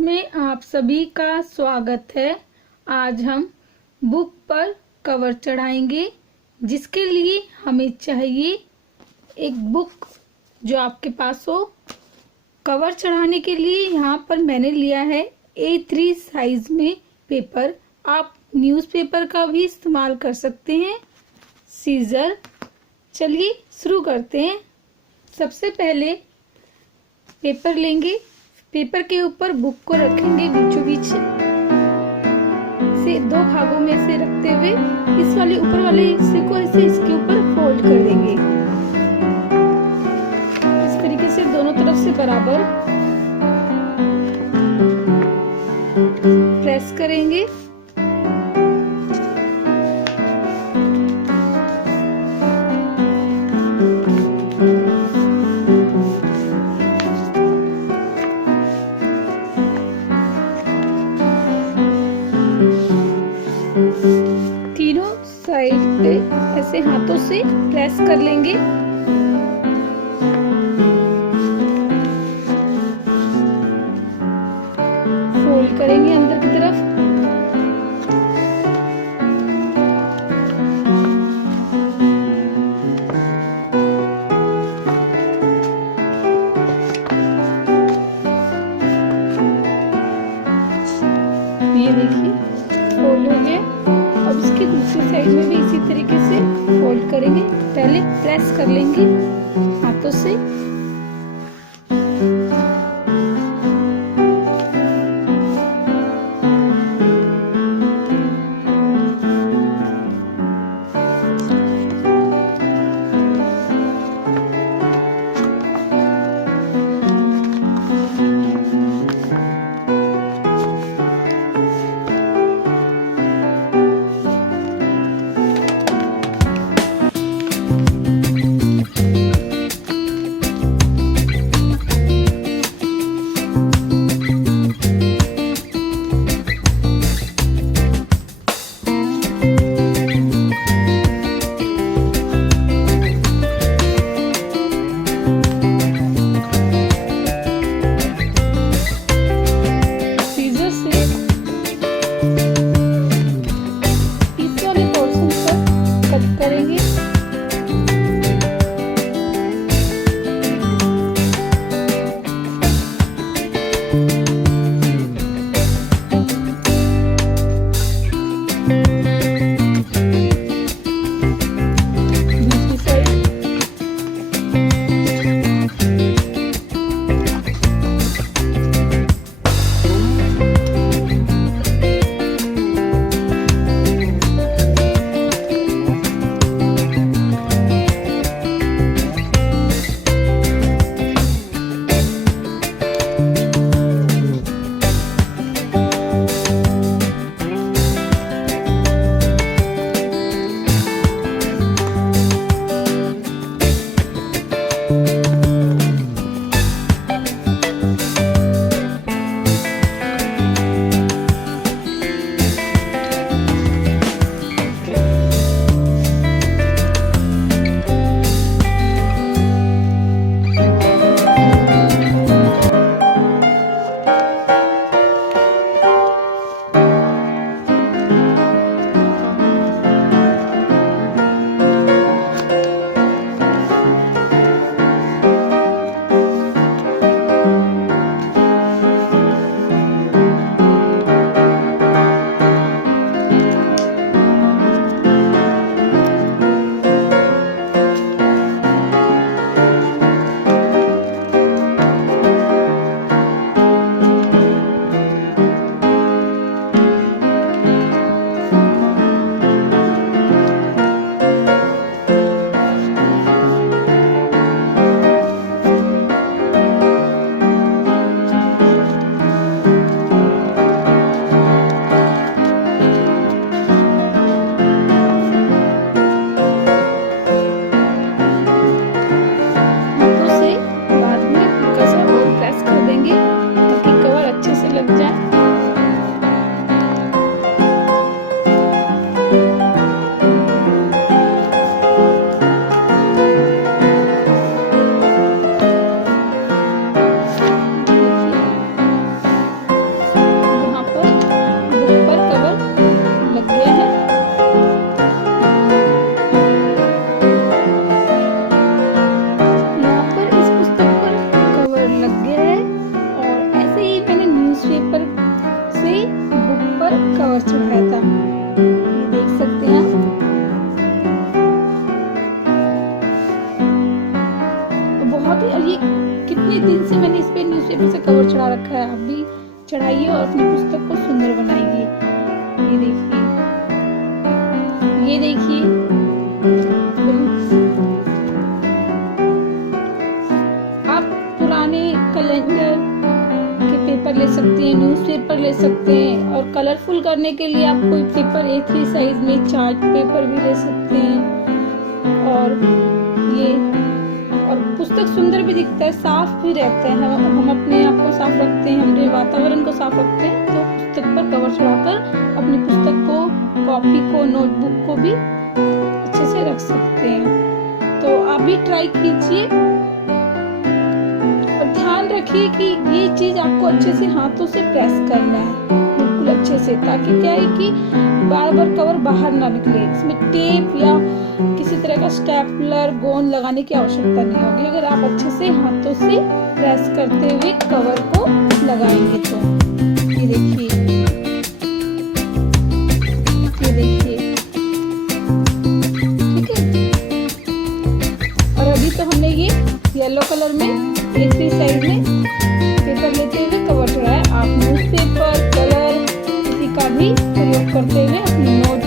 में आप सभी का स्वागत है। आज हम बुक पर कवर चढ़ाएंगे, जिसके लिए हमें चाहिए एक बुक जो आपके पास हो। कवर चढ़ाने के लिए यहाँ पर मैंने लिया है A3 साइज में पेपर। आप न्यूज़पेपर का भी इस्तेमाल कर सकते हैं। सीजर। चलिए शुरू करते हैं। सबसे पहले पेपर लेंगे। पेपर के ऊपर बुक को रखेंगे बीचों बीच से दो भागों में से रखते हुए इस वाले ऊपर वाले हिस्से को ऐसे इसके ऊपर फोल्ड कर देंगे। इस तरीके से दोनों तरफ से बराबर प्रेस करेंगे। तीनों साइड पे ऐसे हाथों से प्रेस कर लेंगे। फोल्ड करेंगे अंदर की तरफ। ये देखिए फोल्ड हो गया। अब इसकी दूसरी साइड में भी इसी तरीके से फोल्ड करेंगे। पहले प्रेस कर लेंगे हाथों से। कितने दिन से मैंने इस पे न्यूज़पेपर से कवर चढ़ा रखा है। आप भी चढ़ाइए और अपनी पुस्तक को सुंदर बनाइए। ये देखिए, ये देखिए, आप पुराने कैलेंडर के पेपर ले सकते हैं, न्यूज़पेपर ले सकते हैं, और कलरफुल करने के लिए आप कोई पेपर A3 साइज में चार्ट पेपर भी ले सकते हैं। और ये और पुस्तक सुंदर भी दिखता है, साफ भी रहता है। हम अपने आप को साफ रखते हैं, हमारे वातावरण को साफ रखते हैं, तो पुस्तक पर कवर चढ़ाकर अपनी पुस्तक को, कॉपी को, नोटबुक को भी अच्छे से रख सकते हैं। तो आप भी ट्राई कीजिए और ध्यान रखिए कि ये चीज आपको अच्छे से हाथों से प्रेस करना है, बिल्कुल अच्छे से, ताकि क्या है कि बार बार कवर बाहर ना निकले। इसमें टेप या किसी तरह का स्टेपलर, गोंद लगाने की आवश्यकता नहीं होगी अगर आप अच्छे से हाथों से प्रेस करते हुए कवर को लगाएंगे तो। ये देखिए, ये देखिए, ठीक है। और अभी तो हमने ये येलो कलर में A3 साइज में पेपर लेते हुए कवर चढ़ाया। आप न्यूज़पेपर, कलर किसी का भी प्रयोग करते हुए अपनी नोट